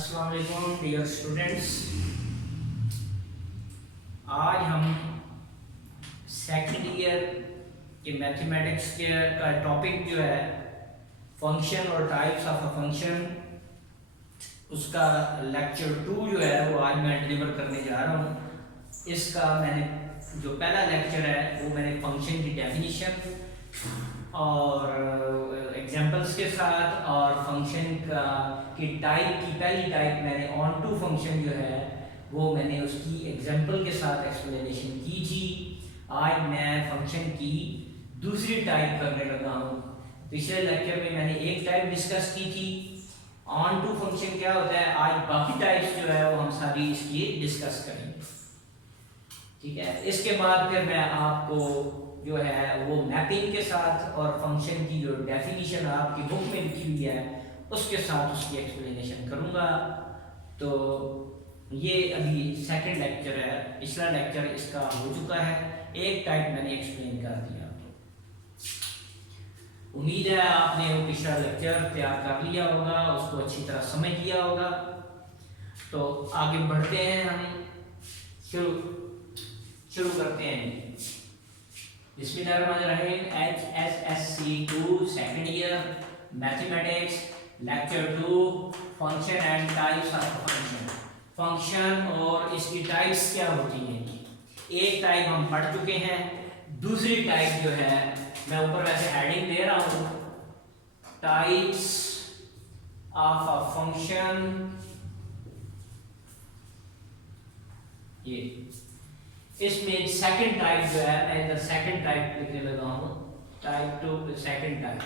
अस्सलाम वालेकुम dear students. आज हम सेकंड ईयर के मैथमेटिक्स के का टॉपिक जो है फंक्शन और टाइप्स ऑफ अ फंक्शन, उसका लेक्चर 2 जो है वो आज मैं डिलीवर करने जा रहा हूँ। इसका मैंने जो पहला लेक्चर है वो मैंने फंक्शन की डेफिनेशन और एग्जांपल्स के साथ और फंक्शन का की टाइप की पहली टाइप मैंने ऑन टू फंक्शन जो है वो मैंने उसकी एग्जांपल के साथ एक्सप्लेनेशन की थी। आज मैं फंक्शन की दूसरी टाइप करने लगा हूँ। पिछले लेक्चर में मैंने एक टाइप डिस्कस की थी। ऑन टू फंक्शन क्या होता है, आज बाकी टाइप्स जो है वो हम सारी इसकी डिस्कस करेंगे, ठीक है। इसके बाद फिर मैं आपको जो है वो मैपिंग के साथ और फंक्शन की जो डेफिनेशन आपकी बुक में लिखी हुई है उसके साथ उसकी एक्सप्लेनेशन करूंगा। तो ये अभी सेकंड लेक्चर है, पिछला लेक्चर इसका हो चुका है, एक टाइप मैंने एक्सप्लेन कर दिया। उम्मीद है आपने वो पिछला लेक्चर तैयार कर लिया होगा, उसको अच्छी तरह समझ लिया होगा। तो आगे बढ़ते हैं, हम शुरू करते हैं। बिस्मिल्लाहिर्रहमानिर्रहीम। HSSC 2 second year mathematics lecture 2 function and types of function. Function और इसकी टाइप्स क्या होती हैं। एक टाइप हम पढ़ चुके हैं, दूसरी टाइप जो है मैं ऊपर वैसे हेडिंग दे रहा हूं, टाइप्स ऑफ अ फंक्शन। ये इसमें सेकंड टाइप जो है मैं इधर सेकंड टाइप लिखने लगा हूं, type 2 second type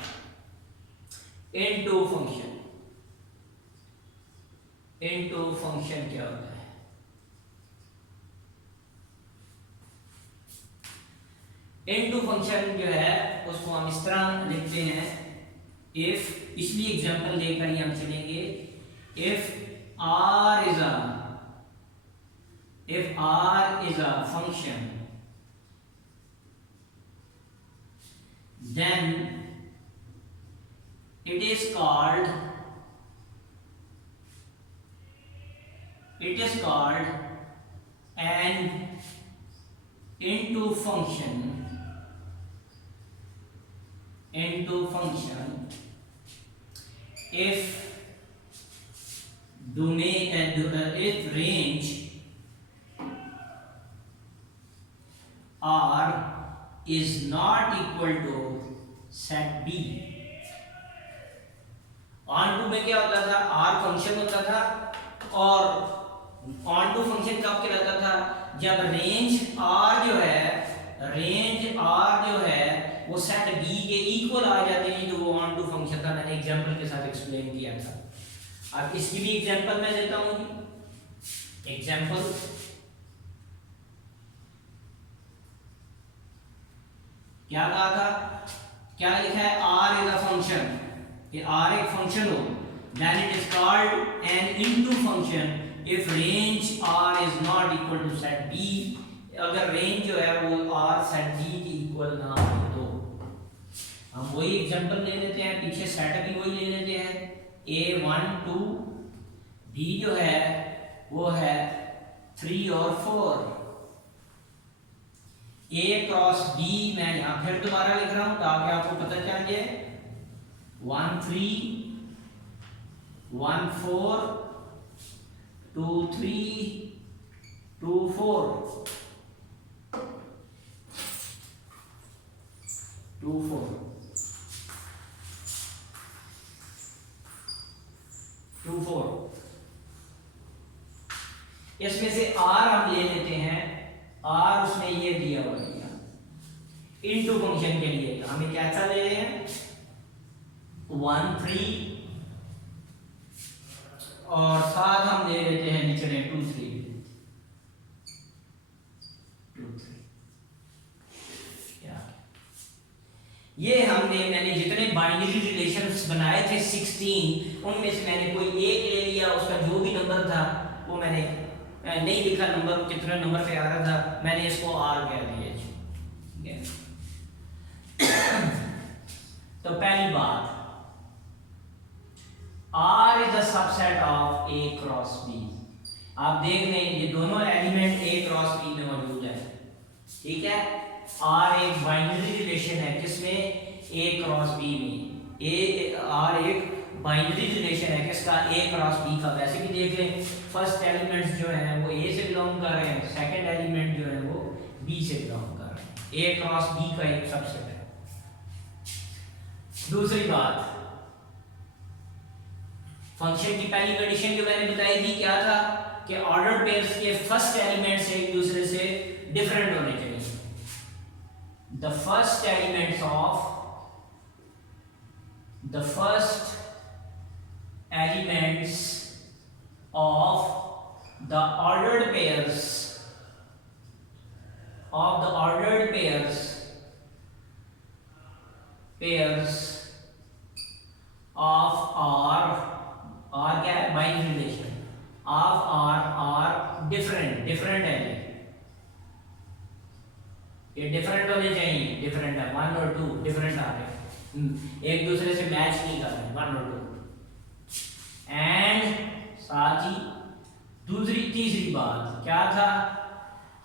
into function. Into function क्या होता है। इनटू फंक्शन जो है उसको हम इस तरह लिखते हैं, इफ, पिछली एग्जांपल लेकर ही हम चलेंगे। If R is a function then it is called an into function if if range R is not equal to set B। Onto में क्या होता था, R फंक्शन होता था, और ऑन टू फंक्शन कब कहलाता था, जब रेंज R जो है वो सेट B के इक्वल आ जाते हैं, जो वो ऑन टू फंक्शन था। मैंने एग्जांपल के साथ एक्सप्लेन किया था। अब इसकी भी एग्जांपल मैं देता हूं जी। एग्जांपल क्या कहा था, क्या लिखा है, R इज अ फंक्शन, कि R एक फंक्शन हो, then it is called an into function if range R is not equal to set B। अगर रेंज जो है वो R set B के इक्वल ना हो तो हम वही एग्जांपल ले लेते हैं, पीछे सेट भी वही ले लेते हैं। A1 2, B जो है वो है 3 और 4। A क्रॉस B मैं यहां फिर दोबारा लिख रहा हूं ताकि आपको पता चल जाए। 1 3 1 4 2 3 2 4 2 4 2 4। इसमें से R हम ले लेते हैं, R उसने ये दिया हुआ है इनटू फंक्शन के लिए, तो हमें क्या ले रहे हैं 1 3 और साथ हम ले लेते हैं नीचे 2 3 2 3। ये मैंने जितने बाइनरी रिलेशंस बनाए थे 16, उनमें से मैंने कोई एक ले लिया, उसका जो भी नंबर था वो मैंने नहीं लिखा, नंबर कितने नंबर पे आ रहा था, मैंने इसको R कह दिया। तो पहली बात, R is a subset of A cross B। आप देख लें ये दोनों एलिमेंट A क्रॉस B में मौजूद है, ठीक है। R एक बाइनरी रिलेशन है किसमें, A क्रॉस B में। R एक बाइनरी रिलेशन है किसका, A क्रॉस B का। वैसे भी देख लें फर्स्ट एलिमेंट्स जो हैं वो A से बिलोंग कर रहे हैं, सेकंड एलिमेंट जो है वो B से बिलोंग कर रहे हैं। A क्रॉस B का एक सबसेट है। दूसरी बात, फंक्शन की पहली कंडीशन जो मैंने बताई थी क्या था कि ऑर्डर पेयर्स के फर्स्ट एलिमेंट्स एक दूसरे से डिफरेंट होने चाहिए। The first elements of the first elements of the ordered pairs of R क्या है, binary relation of R are different है ये डिफरेंट होने चाहिए, डिफरेंट है, 1 और 2 डिफरेंट आ रहे हैं, एक दूसरे से मैच नहीं कर रहे, 1 और 2। एंड साथ ही तीसरी बात क्या था,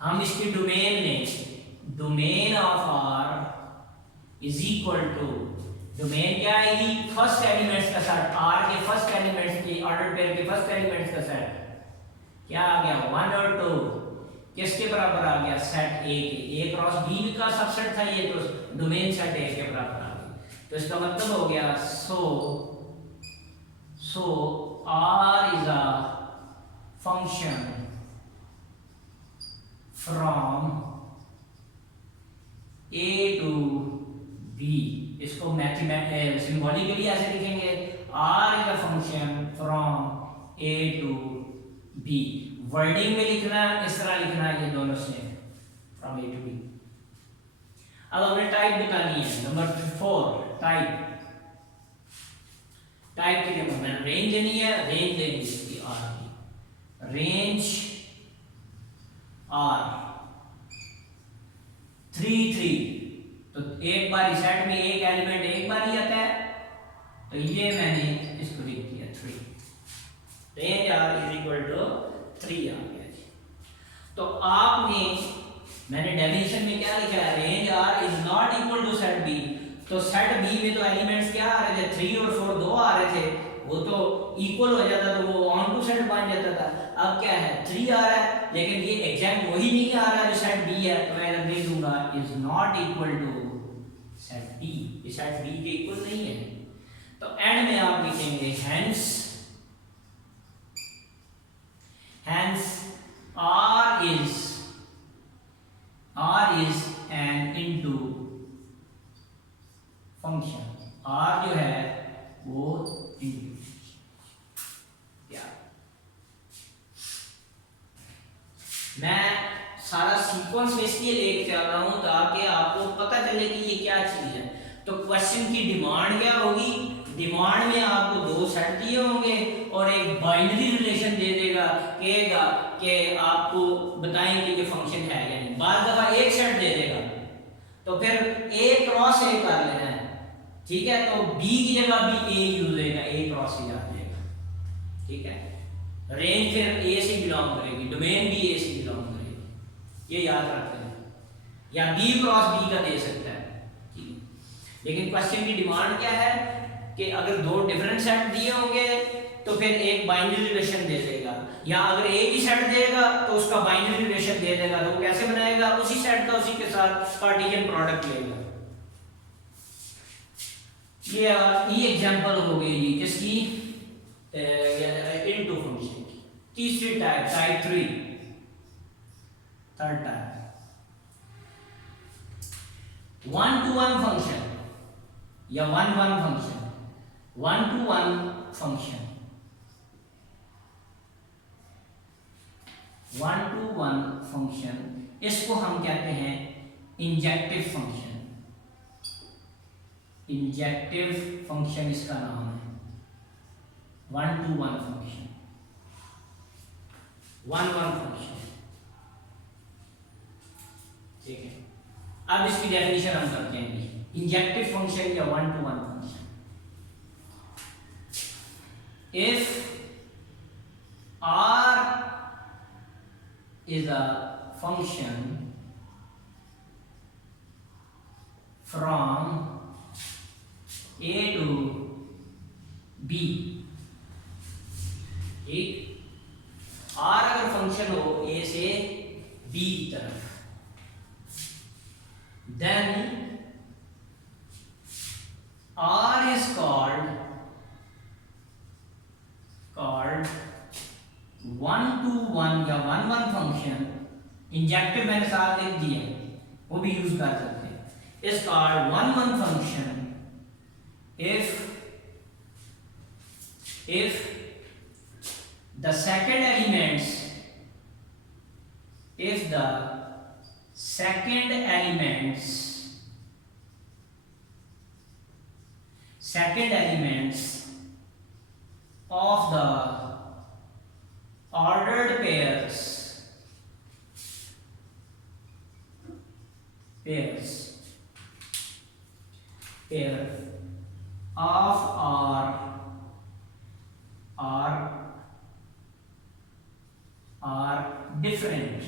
हम इसकी डोमेन लें, domain of R is equal to, domain क्या आएगी, फर्स्ट एलिमेंट्स का सेट, R के फर्स्ट एलिमेंट्स की ऑर्डर पेयर के फर्स्ट एलिमेंट्स का सेट क्या आ गया, 1 और 2 किसके बराबर आ गया, सेट A के। A क्रॉस B का सबसेट था ये, तो डोमेन सेट A के बराबर आ गया। तो इसका मतलब हो गया so R is a function from A to B। इसको सिंबॉलिकली ऐसे लिखेंगे, R is a function from A to B। Wording में लिखना इस तरह लिखना, ये दोनों से फ्रॉम A टू B। अब हमें टाइप बतानी है, नंबर 4 टाइप के लिए हमें रेंज देनी है, रेंज देनी है इसकी R की, रेंज R 3 3। तो एक बार सेट में एक एलिमेंट एक बार ही आता है, तो ये मैंने इसको लिख दिया 3, range R is equal to 3 आ गया जी। तो आपने, मैंने डेफिनेशन में क्या लिखा है, range R is not equal to set B। तो सेट B में तो एलिमेंट्स क्या आ रहे थे, 3 और 4 दो आ रहे थे, वो तो इक्वल हो जाता, तो वो ऑन टू सेट बन जाता था। अब क्या है, 3 आ रहा है, लेकिन ये एग्जैक्ट वही नहीं आ रहा है जो सेट B है, तो मैं इधर लिख दूंगा is not equal to set B। ये सेट B के इक्वल नहीं है। तो एंड में आप लिखेंगे hence R is an into function। R जो है वो into क्या, मैं सारा सीक्वेंस इसलिए लेके चल रहा हूं ताकि आपको पता चले कि ये क्या चीज है। तो क्वेश्चन की डिमांड क्या होगी, डिमांड में आपको 2 सेट दिए होंगे और एक बाइनरी रिलेशन दे देगा, कहेगा कि आपको बताएं कि ये फंक्शन है या नहीं। बार दफा एक सेट दे देगा, तो फिर A क्रॉस A कर लेना है, ठीक है। तो B की जगह भी A यूज होगा, A क्रॉस A आ जाएगा, ठीक है। रेंज फिर A से बिलोंग करेगी, डोमेन भी A से बिलोंग करेगी, ये याद रखते हैं। या B क्रॉस B का दे सकता है, ठीक है। लेकिन क्वेश्चन की डिमांड क्या है कि अगर 2 डिफरेंट सेट दिए होंगे तो फिर एक बाइनरी रिलेशन दे देगा, या अगर एक ही सेट देगा तो उसका बाइनरी रिलेशन दे देगा। तो वो कैसे बनाएगा, उसी सेट का उसी के साथ कार्टेशियन प्रोडक्ट लेगा। ये एग्जांपल हो गई जी किसकी, इनटू फंक्शन की। तीसरी type 3, third type 1-to-1 function या 1-1 function. 1-to-1 function, 1-to-1 function, इसको हम कहते हैं इंजेक्टिव फंक्शन। इंजेक्टिव फंक्शन इसका नाम है, 1-to-1 फंक्शन, 1-1 फंक्शन, ठीक है। अब इसकी डेफिनेशन हम करते हैं, इंजेक्टिव फंक्शन या 1-to-1 function. if R is a function from A to B, ठीक, R अगर फंक्शन हो A से B की तरफ, then R is called one two one या वन वन फंक्शन. इंजेक्टिव मैंने साथ लिख दिए, वो भी यूज कर सकते हैं. Is called one one function if the second elements of the ordered pairs of R are different.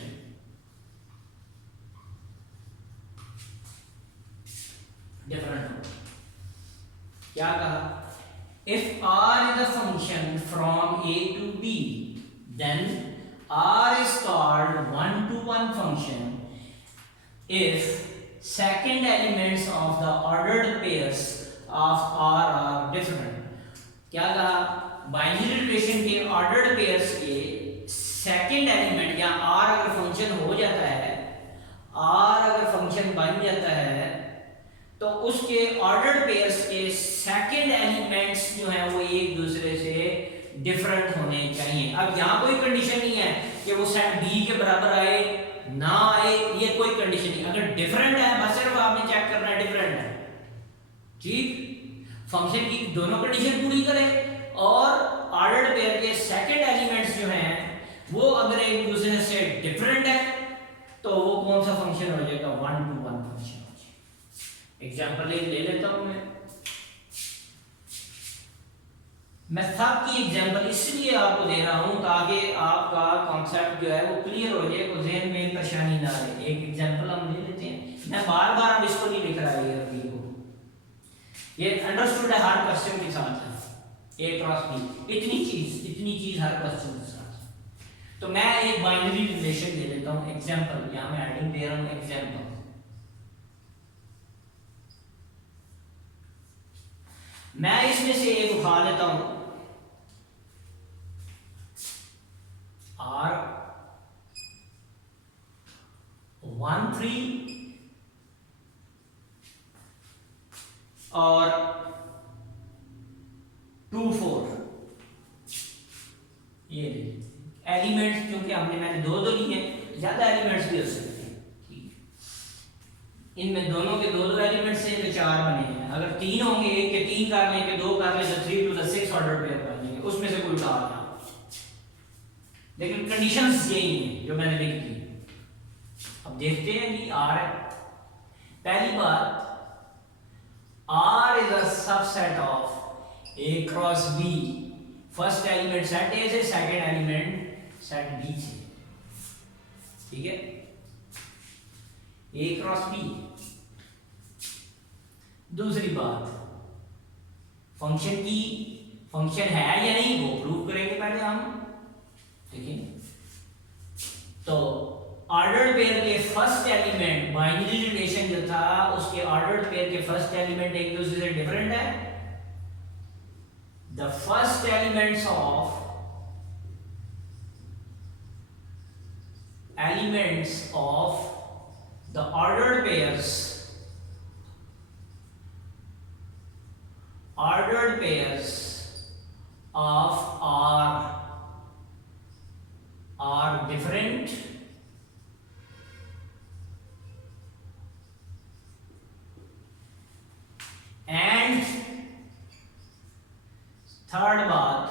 क्या कहा? If R is a function from A to B, then R is called one-to-one function if second elements of the ordered pairs of R are different. क्या कहा? Binary relation के ordered pairs के second element या R अगर function हो जाता है, R अगर फंक्शन बन जाता है, तो उसके ऑर्डर्ड पेयर्स के सेकंड एलिमेंट्स जो हैं वो एक दूसरे से डिफरेंट होने चाहिए. अब यहाँ कोई कंडीशन नहीं है कि वो सेट बी के बराबर आए ना आए, ये कोई कंडीशन नहीं. अगर डिफरेंट है बस सिर्फ आपने चेक करना है डिफरेंट है, ठीक. फंक्शन की दोनों कंडीशन पूरी करे और ऑर्डर्ड पेयर के सेकंड एलिमेंट्स जो हैं वो अगर एक दूसरे से डिफरेंट है तो वो कौन सा फंक्शन हो जाएगा? One two one function. Example एक ले लेता हूं मैं सबकी एग्जाम्पल इसलिए आपको दे रहा हूं ताकि आपका कॉन्सेप्ट जो है वो क्लियर हो जाए, को ज़हन में परेशानी ना रहे. एक एग्जाम्पल हम ले लेते हैं. मैं बार बार अब इसको नहीं लिख रहा है, ये अंडरस्टूड है हर क्वेश्चन के साथ है. ए क्रॉस बी इतनी चीज हर क्वेश्चन के साथ. तो मैं एक बाइनरी रिलेशन दे लेता हूं. एग्जाम्पल यहां मैं हेडिंग दे रहा हूं एग्जाम्पल. मैं इसमें से एक उठा लेता हूं R 1 3 और 2 4. ये एलिमेंट्स क्योंकि मैंने दो लिए, ज्यादा एलिमेंट्स भी हो सकते हैं, ठीक. इनमें दोनों के दो एलिमेंट्स से तो 4 बने हैं. अगर 3 होंगे, एक के 3 कर लें, के 2 कर लें, तो 3 to the 6 ऑर्डर पेयर कर लेंगे. उसमें से कोई उठा लेना. लेकिन कंडीशंस यही हैं जो मैंने लिख दी. अब देखते हैं कि R है. पहली बात, R is a subset of A cross B. First element set A से, सेकंड एलिमेंट सेट B से, ठीक है. A cross B. दूसरी बात, फंक्शन है या नहीं वो प्रूव करेंगे पहले हम, देखिए. तो ऑर्डर्ड पेयर के फर्स्ट एलिमेंट, बाइनरी रिलेशन जो था उसके ऑर्डर्ड पेयर के फर्स्ट एलिमेंट एक दूसरे से डिफरेंट है. The first elements of the ordered pairs of are different and third बात,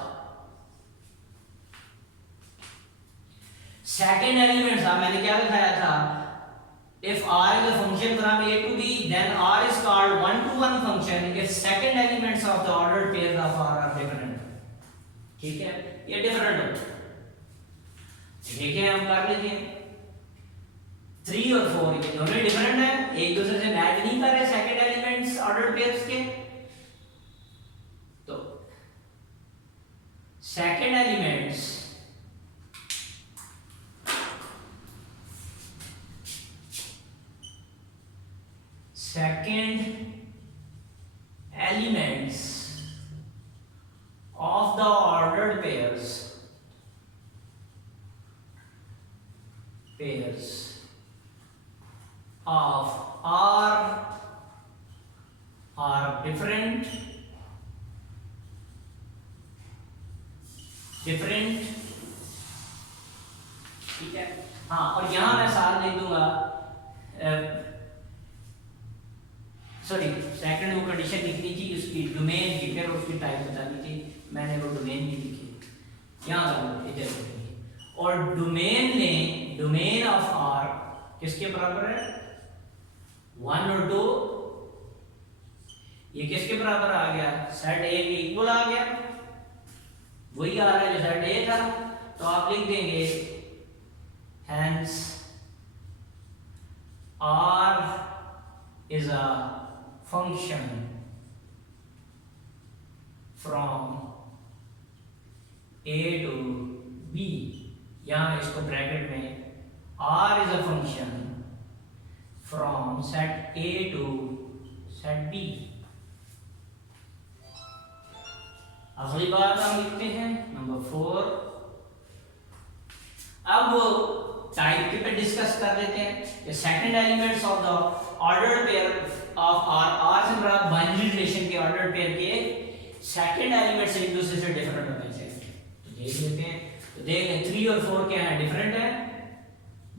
सेकेंड एलिमेंट था, मैंने क्या दिखाया था? If R is a function from A to B, then R is called one-to-one function if second elements of the ordered pair of R are different. ठीक है, ये different होता है। देखें हम कर लेते हैं 3 और 4 ये दोनों डिफरेंट है, एक दूसरे से मैच नहीं कर रहे सेकंड एलिमेंट्स ऑर्डर पेयर्स के। तो second elements of the ordered pairs of R are different ठीक है। हाँ, और यहां मैं साथ लिख दूंगा, सॉरी सेकंड वो कंडीशन लिखनी थी उसकी डोमेन की, फिर उसकी टाइप बतानी थी, मैंने वो डोमेन नहीं लिखी, यहाँ पर इधर लिखेंगे। और डोमेन ने डोमेन ऑफ आर किसके बराबर है 1 और 2, ये किसके बराबर आ गया सेट ए के इक्वल आ गया, वही आ रहा है जो सेट ए था। तो आप लिख देंगे hence R is a function from A to B, यहाँ इसको ब्रैकेट में R is a function from set A to set B। अगली बात हम लिखते हैं नंबर 4। अब टाइप पे डिस्कस कर लेते हैं कि second elements of the ordered pair of R से बराबर बाइनरी रिलेशन के ऑर्डर्ड पेयर के सेकंड एलिमेंट्स एक दूसरे से डिफरेंट होने चाहिए। तो देख लेते हैं, तो देख लें 3 और 4 क्या है डिफरेंट है।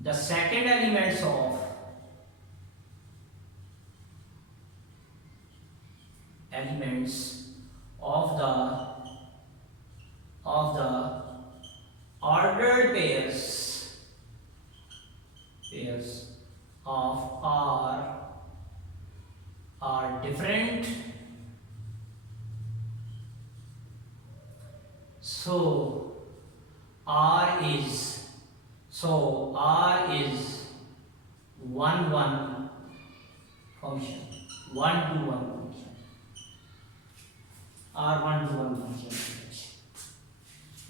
The second elements of ordered pairs of R are different, so R is 1-1 function, 1-to-1 function, R 1-to-1 function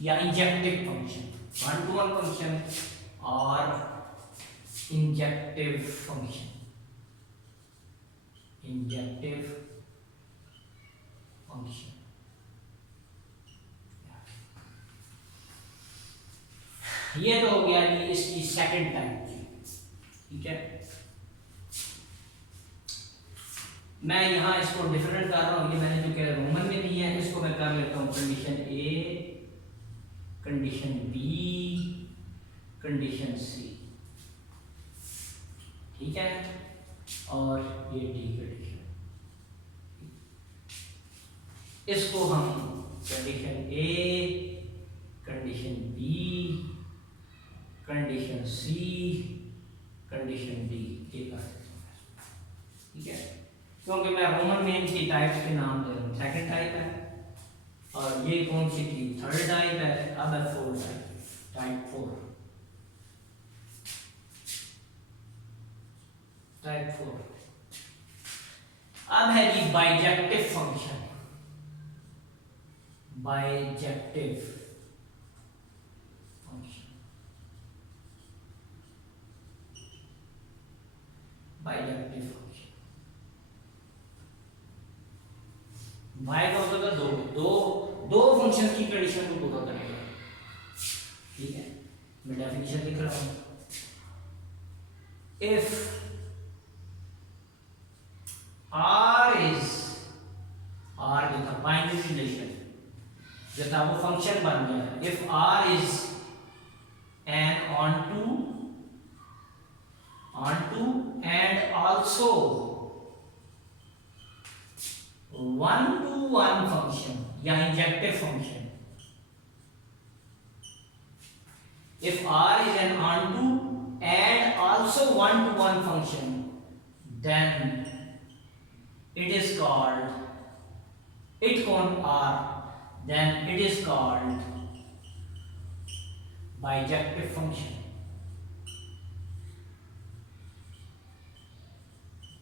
या इंजेक्टिव फंक्शन, 1-to-1 फंक्शन और इंजेक्टिव फंक्शन, ये तो हो गया जी इसकी सेकंड टाइप की। ठीक है, मैं यहां इसको डिफरेंट कर रहा हूं, ये मैंने जो कह रोमन में दिया है इसको मैं कर लेता हूं कंडीशन ए, कंडीशन बी, कंडीशन सी। ठीक है, और ये डी कंडीशन, इसको हम कंडीशन ए, कंडीशन बी, कंडीशन सी, कंडीशन डी ये कर सकते हैं। ठीक है, क्योंकि मैं रोमन में इनकी टाइप्स के नाम दे रहा हूँ, सेकंड टाइप है और ये कौन सी थी थर्ड टाइप है, अब है फोर्थ टाइप 4। अब है जी bijective function, bijective function, bijective function bi का होता है दो फंक्शन की कंडीशन को पूरा करेगा। ठीक है, मैं डेफिनेशन लिख रहा हूं, इफ R is R जो था बाइनरी रिलेशन जो था वो फंक्शन बन गया। If R is an onto and also 1-to-1 function या injective function, if R is an onto and also 1-to-1 function, then it is called R then it is called bijective function.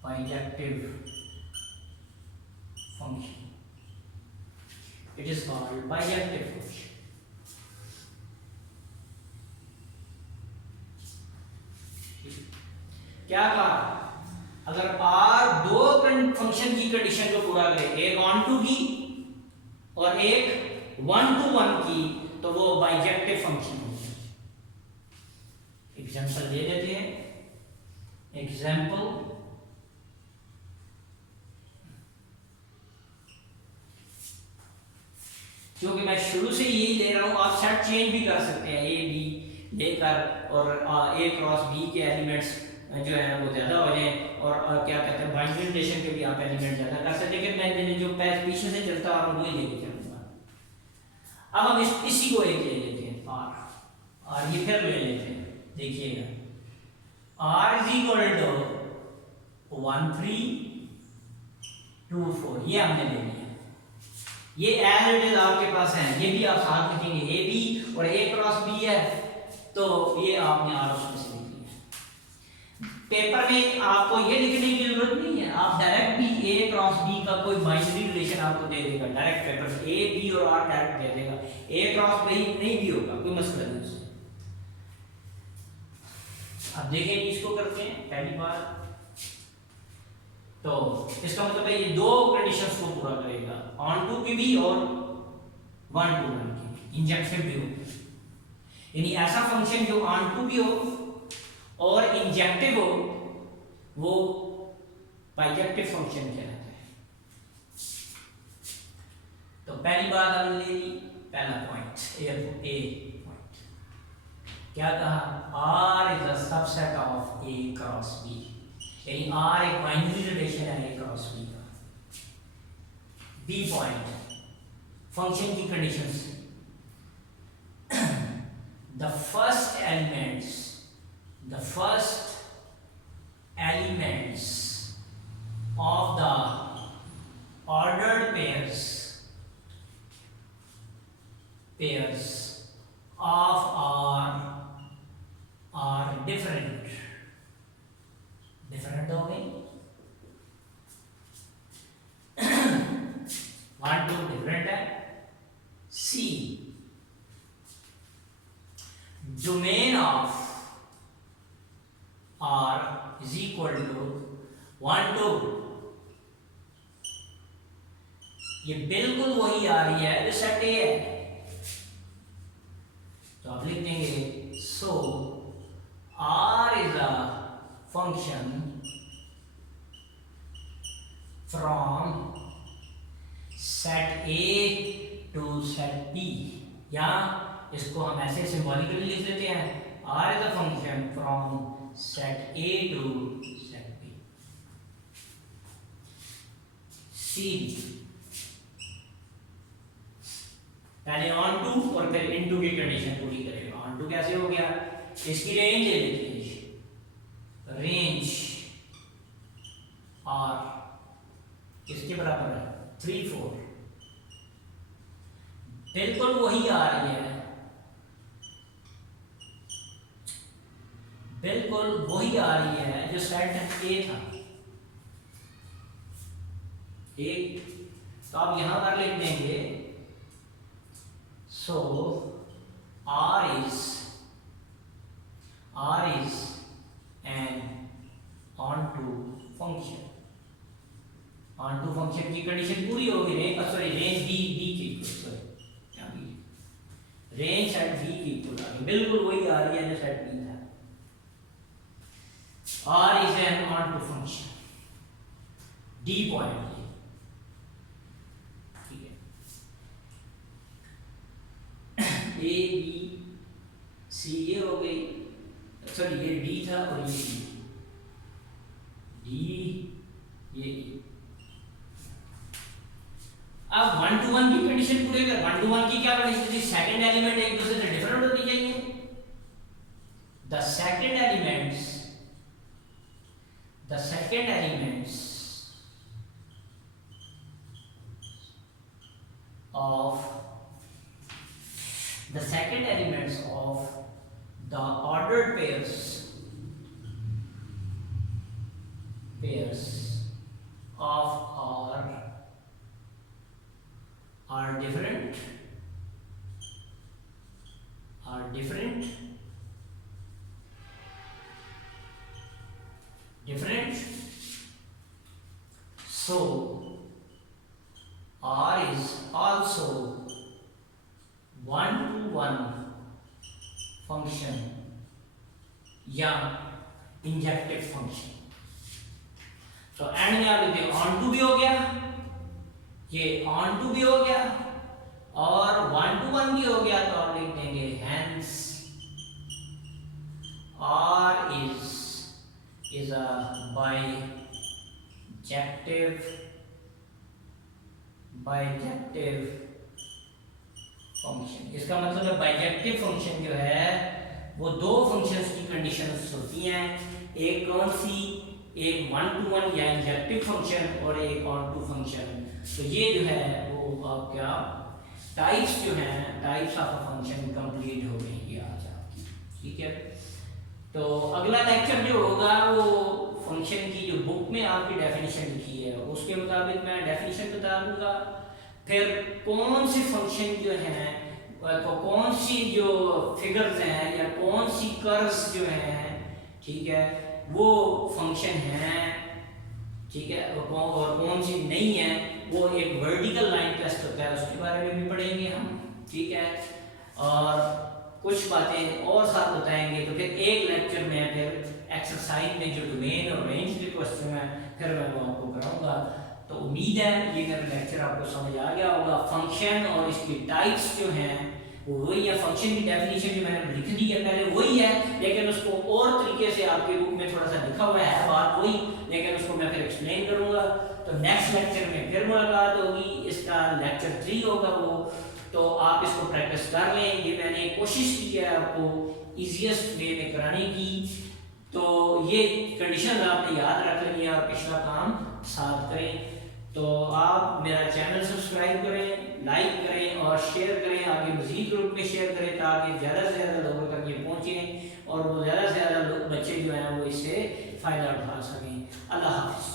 Bijective function. It is called bijective function. क्या कहा, अगर R दो function की condition को पूरा करे, एक on to की और एक वन टू वन की, तो वो बाइजेक्टिव फंक्शन होगा। एग्जांपल ले लेते हैं। एग्जांपल, क्योंकि मैं शुरू से यही ले रहा हूं, आप सेट चेंज भी कर सकते हैं, ए बी लेकर और ए क्रॉस बी के एलिमेंट्स जो है वो ज्यादा हो जाए, और क्या कहते हैं बाइनरी रिलेशन के भी आप एलिमेंट ज्यादा कर सकते हैं, लेकिन मैं जो पीछे से चलता आ रहा हूं वही लेके चलूंगा। अब हम इसी को एक ले लेते हैं, आर ये फिर ले लेते हैं। देखिएगा, आर इज इक्वल टू 1 3 2 4, ये हमने ले लिया। ये एज इट इज आपके पास है, ये भी आप साथ लिखेंगे, ए बी और ए क्रॉस बी है, तो ये आपने आर उसमें से लिख लिया। पेपर में आपको ये लिखने की जरूरत नहीं है, आप डायरेक्ट भी ए क्रॉस बी का कोई बाइनरी रिलेशन आपको दे देगा डायरेक्ट पेपर में, ए बी और आर डायरेक्ट दे देगा, ए क्रॉस बी नहीं भी होगा, कोई मसला नहीं उससे। अब देखें इसको करते हैं पहली बार, तो इसका मतलब है ये दो कंडीशंस को पूरा करेगा, ऑन टू की भी और वन टू वन की, इंजेक्टिव भी हो, यानी ऐसा फंक्शन जो ऑन टू भी हो और इंजेक्टिव हो, वो बाइजेक्टिव फंक्शन कहलाता है। तो पहली बात हमने ले ली, पहला पॉइंट ए पॉइंट, क्या कहा, R is a subset of A cross B, यानी आर एक बाइनरी रिलेशन है ए क्रॉस बी का। बी पॉइंट, फंक्शन की conditions, the first elements of the ordered pairs of R are different हो गई, one two different है। C, domain of R is equal to 1 2, ये बिल्कुल वही आ रही है जो सेट ए है, तो आप लिख देंगे so R is a function from set A to set B, या इसको हम ऐसे सिंबॉलिकली लिख देते हैं, R is a function from set A to set B। C, पहले ऑन टू और फिर इन टू की कंडीशन पूरी करेगा। ऑन टू कैसे हो गया, इसकी रेंज ले लेते हैं, रेंज R किसके बराबर है, 3 4, बिल्कुल वही आ रही है, बिल्कुल वही आ रही है जो सेट ए था। एक तो आप यहां पर लिख देंगे, so R is an onto function। onto function की कंडीशन पूरी होगी, रेंज बी के equal, sorry range set B के इक्वल आ गई, बिल्कुल वही आ रही है जो सेट बी था। R is an onto function। D point, ठीक है, A B C ये हो गई, सॉरी ये D था और ये D, ये अब 1 to 1 की कंडीशन पूरे कर। 1 to 1 की क्या कंडीशन थी, सेकंड एलिमेंट एक दूसरे से डिफरेंट होनी चाहिए। The second elements of the second elements of the ordered pairs of are different so R is also one-to-one function या इंजेक्टिव फंक्शन। तो एंड में आप लिखते हैं ऑन टू भी हो गया, ये ऑन टू भी हो गया और वन टू वन भी हो गया, तो आप लिख देंगे hence R is a bijective function. इसका मतलब है बाइजेक्टिव फंक्शन जो है वो दो फंक्शंस की कंडीशंस होती हैं, एक कौन सी, एक वन टू वन या इंजेक्टिव फंक्शन और एक ऑन टू फंक्शन। तो ये जो है वो आपका टाइप्स जो हैं, types of a function complete हो गई ये आज आपकी, ठीक है। तो अगला लेक्चर जो होगा वो फंक्शन की जो बुक में आपकी डेफिनेशन लिखी है उसके मुताबिक मैं डेफिनेशन बता दूंगा, फिर कौन से फंक्शन जो हैं, कौन सी जो फिगर्स हैं या कौन सी कर्व्स जो हैं, ठीक है, वो फंक्शन हैं, ठीक है, और कौन सी नहीं है, वो एक वर्टिकल लाइन टेस्ट होता है उसके बारे में भी पढ़ेंगे हम, ठीक है, और कुछ बातें और साथ बताएंगे। तो फिर एक लेक्चर में फिर एक्सरसाइज में जो डोमेन और रेंज के क्वेश्चन है फिर मैं वो आपको कराऊंगा। तो उम्मीद है ये मेरा लेक्चर आपको समझ आ गया होगा। फंक्शन और इसकी टाइप्स जो हैं वो वही है, फंक्शन की डेफिनेशन जो मैंने लिख दी है पहले वही है, लेकिन उसको और तरीके से आपके रूप में थोड़ा सा लिखा हुआ है बात वही, लेकिन उसको मैं फिर एक्सप्लेन करूंगा। तो नेक्स्ट लेक्चर में फिर मुलाकात होगी, इसका लेक्चर 3 होगा वो, तो आप इसको प्रैक्टिस कर लें। ये मैंने कोशिश की है आपको ईजीएस्ट वे में कराने की, तो ये कंडीशन आपने याद रख लेनी है और पिछला काम साथ करें। तो आप मेरा चैनल सब्सक्राइब करें, लाइक करें और शेयर करें, आगे मजीद ग्रुप में शेयर करें ताकि ज़्यादा से ज़्यादा लोगों तक ये पहुँचे और वो ज़्यादा से ज़्यादा बच्चे जो हैं वो इससे फ़ायदा उठा सकें। अल्लाह हाफ़िज़।